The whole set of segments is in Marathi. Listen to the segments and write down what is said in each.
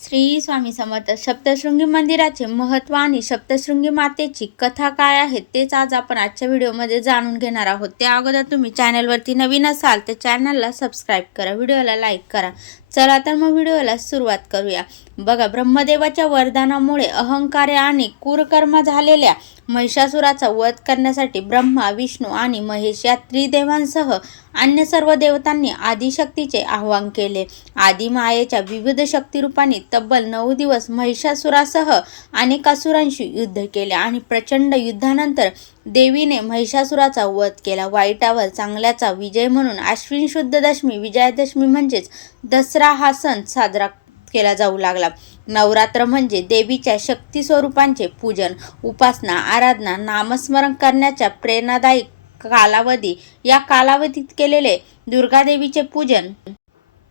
श्री स्वामी समर्थ. सप्तशृंगी मंदिराचे महत्त्व आणि सप्तशृंगी मातेची कथा काय आहे तेच आज आपण आजच्या व्हिडिओमध्ये जाणून घेणार आहोत. त्या अगोदर तुम्ही चॅनलवरती नवीन असाल तर चॅनलला सबस्क्राईब करा व्हिडिओला लाईक करा. चला तर मग व्हिडिओला सुरुवात करूया. बघा ब्रह्मदेवाच्या वरदानामुळे अहंकार्य आणि कुरकर्म झालेल्या महिषासुराचा वध करण्यासाठी ब्रह्मा विष्णू आणि महेश या त्रिदेवांसह अन्य सर्व देवतांनी आदिशक्तीचे आवाहन केले. आदिमायेच्या विविध शक्तिरूपांनी तब्बल नऊ दिवस महिषासुरासह अनेक असुरांशी युद्ध केले आणि प्रचंड युद्धानंतर देवीने महिषासुराचा वध केला. वाईटावर चांगल्याचा विजय म्हणून आश्विन शुद्ध दशमी विजयादशमी म्हणजेच दसरा हा सण साजरा केला जाऊ लागला. नवरात्र म्हणजे देवीच्या शक्ती स्वरूपांचे पूजन उपासना आराधना नामस्मरण करण्याच्या प्रेरणादायी कालावधी. या कालावधीत केलेले दुर्गादेवीचे पूजन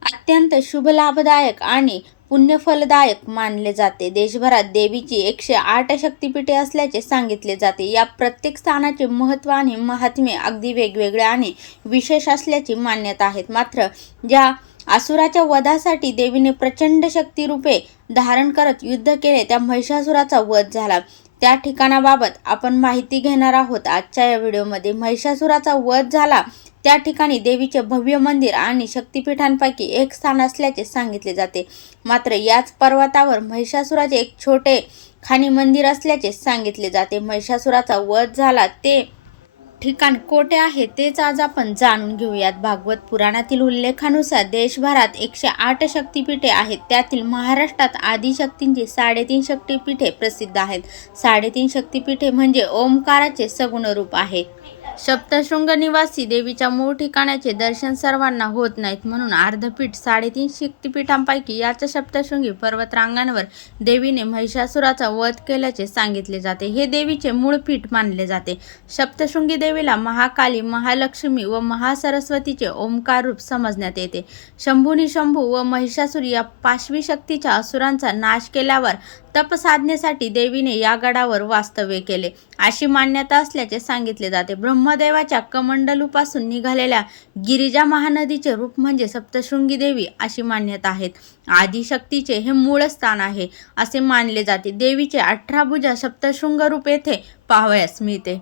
अत्यंत शुभ लाभदायक आणि पुण्यफलदायक मानले जाते. देशभरात देवीची एकशे आठ शक्तिपीठे असल्याचे सांगितले जाते. या प्रत्येक स्थानाचे महत्त्व आणि महात्म्य अगदी वेगवेगळे आणि विशेष असल्याची मान्यता आहेत. मात्र ज्या आसुराच्या वधासाठी देवीने प्रचंड शक्तिरूपे धारण करत युद्ध केले त्या महिषासुराचा वध झाला. त्या ठिकाणाबाबत आपण माहिती घेणार आहोत. आजच्या या व्हिडिओमध्ये महिषासुराचा वध झाला. त्या ठिकाणी देवीचे भव्य मंदिर आणि शक्तिपीठांपैकी एक स्थान असल्याचे सांगितले जाते. मात्र याच पर्वतावर महिषासुराचे एक छोटे खाणी मंदिर असल्याचे सांगितले जाते. महिषासुराचा वध झाला ते ठिकाण कोठे आहे तेच आज आपण जाणून घेऊयात. भागवत पुराणातील उल्लेखानुसार देशभरात एकशे आठ शक्तीपीठे आहेत. त्यातील महाराष्ट्रात आदिशक्तींची साडेतीन शक्तीपीठे प्रसिद्ध आहेत. साडेतीन शक्तीपीठे म्हणजे ओंकाराचे सगुण रूप आहे. सप्तशृंग निवासी देवीच्या मूळ ठिकाणाचे दर्शन सर्वांना होत नाहीत म्हणून अर्धपीठ साडेतीन शक्तिपीठांपैकी याच सप्तशृंगी पर्वतरांगांवर देवीने महिषासुराचा वध केल्याचे सांगितले जाते. हे देवीचे मूळ पीठ मानले जाते. सप्तशृंगी देवीला महाकाली महालक्ष्मी व महासरस्वतीचे ओंकार रूप समजण्यात येते. शंभूनी शंभू व महिषासूर या पाशवी शक्तीच्या असुरांचा नाश केल्यावर तप साधण्यासाठी देवीने या गडावर वास्तव्य केले. अशी मान्यता असल्याचे सांगितले जाते. ब्रह्मदेवाच्या कमंडलूपासून निघालेल्या गिरिजा महानदीचे रूप म्हणजे सप्तशृंगी देवी अशी मान्यता आहेत. आदिशक्तीचे हे मूळ स्थान आहे असे मानले जाते. देवीचे अठरा भुजा सप्तशृंग रूप येथे पाहावयास मिळते.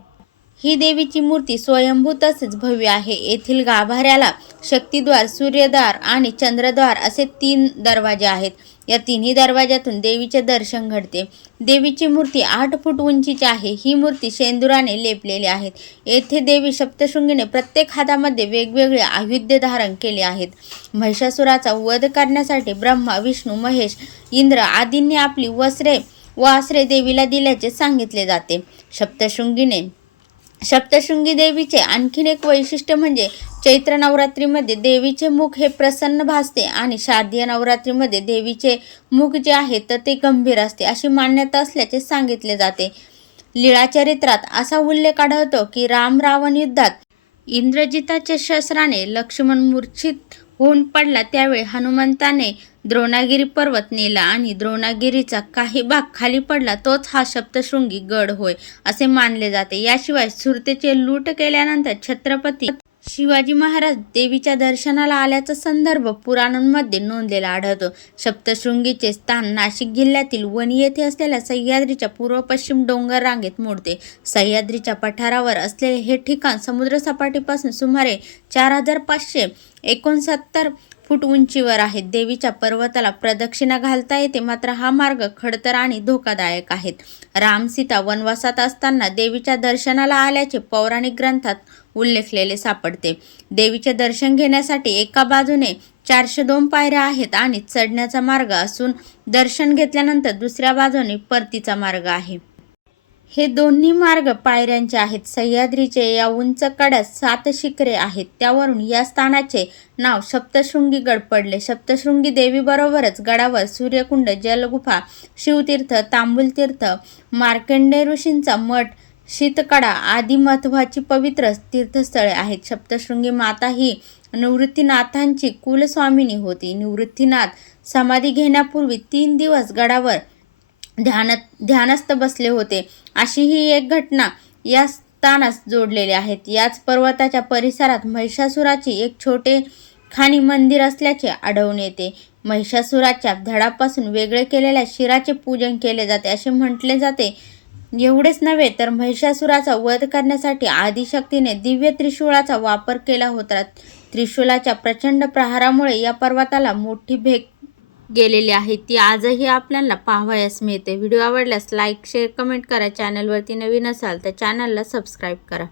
ही देवीची मूर्ती स्वयंभू तसेच भव्य आहे. येथील गाभाऱ्याला शक्तिद्वार सूर्यद्वार आणि चंद्रद्वार असे तीन दरवाजे आहेत. या तिन्ही दरवाजातून देवीचे दर्शन घडते. देवीची मूर्ती आठ फूट उंचीची आहे. ही मूर्ती शेंदुराने लेपलेली आहेत येथे देवी सप्तशृंगीने प्रत्येक हातामध्ये वेगवेगळे आयुध्य धारण केले आहेत. महिषासुराचा वध करण्यासाठी ब्रह्मा विष्णू महेश इंद्र आदींनी आपली वस्त्रे व आश्रय देवीला दिल्याचे सांगितले जाते. सप्तशृंगीने सप्तशृंगी देवीचे आणखीन एक वैशिष्ट्य म्हणजे चैत्र नवरात्रीमध्ये देवीचे मुख हे प्रसन्न भासते आणि शारदीय नवरात्रीमध्ये देवीचे मुख जे आहे तर ते गंभीर असते अशी मान्यता असल्याचे सांगितले जाते. लीळा चरित्रात असा उल्लेख आढळतो की राम रावण युद्धात इंद्रजिताच्या शस्त्राने लक्ष्मण मूर्छित होऊन पडला त्यावेळी हनुमंताने द्रोणागिरी पर्वत नेला आणि द्रोणागिरीचा काही भाग खाली पडला तोच हा सप्तशृंगी गड होय असे मानले जाते. याशिवाय सुरतेचे लूट केल्यानंतर छत्रपती शिवाजी महाराज देवीच्या दर्शनाला आल्याचा संदर्भ पुराणांमध्ये नोंदलेला आढळतो. सप्तशृंगीचे स्थान नाशिक जिल्ह्यातील वणी येथे असलेल्या सह्याद्रीच्या पूर्व पश्चिम डोंगर रांगेत मोडते. सह्याद्रीच्या पठारावर असलेले हे ठिकाण समुद्रसपाटीपासून सुमारे चार हजार पाचशे एकोणसत्तर फूट उंचीवर आहे. देवीच्या पर्वताला प्रदक्षिणा घालता येते मात्र हा मार्ग खडतर आणि धोकादायक आहेत. राम सीता वनवासात असताना देवीच्या दर्शनाला आल्याचे पौराणिक ग्रंथात उल्लेखलेले सापडते. देवीचे दर्शन घेण्यासाठी एका बाजूने चारशे दोन पायऱ्या आहेत आणि चढण्याचा मार्ग असून दर्शन घेतल्यानंतर दुसऱ्या बाजूने परतीचा मार्ग आहे. हे दोन्ही मार्ग पायऱ्यांचे आहेत. सह्याद्रीचे या उंच कड्यात सात शिखरे आहेत. त्यावरून या स्थानाचे नाव सप्तशृंगी गड पडले. सप्तशृंगी देवीबरोबरच गडावर सूर्यकुंड जलगुफा शिवतीर्थ तांबुलतीर्थ मार्कंडे ऋषींचा मठ शीतकडा आदी महत्त्वाची पवित्र तीर्थस्थळे आहेत. सप्तशृंगी माता ही निवृत्तीनाथांची कुलस्वामिनी होती. निवृत्तीनाथ समाधी घेण्यापूर्वी तीन दिवस गडावर ध्यान ध्यानस्थ बसले होते. अशी ही एक घटना या स्थानास जोडलेली आहेत याच पर्वताच्या परिसरात महिषासुराची एक छोटे खाणी मंदिर असल्याचे आढळून येते. महिषासुराच्या धडापासून वेगळे केलेल्या शिराचे पूजन केले जाते असे म्हटले जाते. एवढेच नव्हे तर महिषासुराचा वध करण्यासाठी आदिशक्तीने दिव्य त्रिशूळाचा वापर केला होता. त्रिशूलाच्या प्रचंड प्रहारामुळे या पर्वताला मोठी भेग गेलेली आहे. ती आजही आपल्याला पाहावयास मिळते. व्हिडिओ आवडल्यास लाईक शेअर कमेंट करा. चॅनलवरती नवीन असाल तर चॅनलला सबस्क्राईब करा.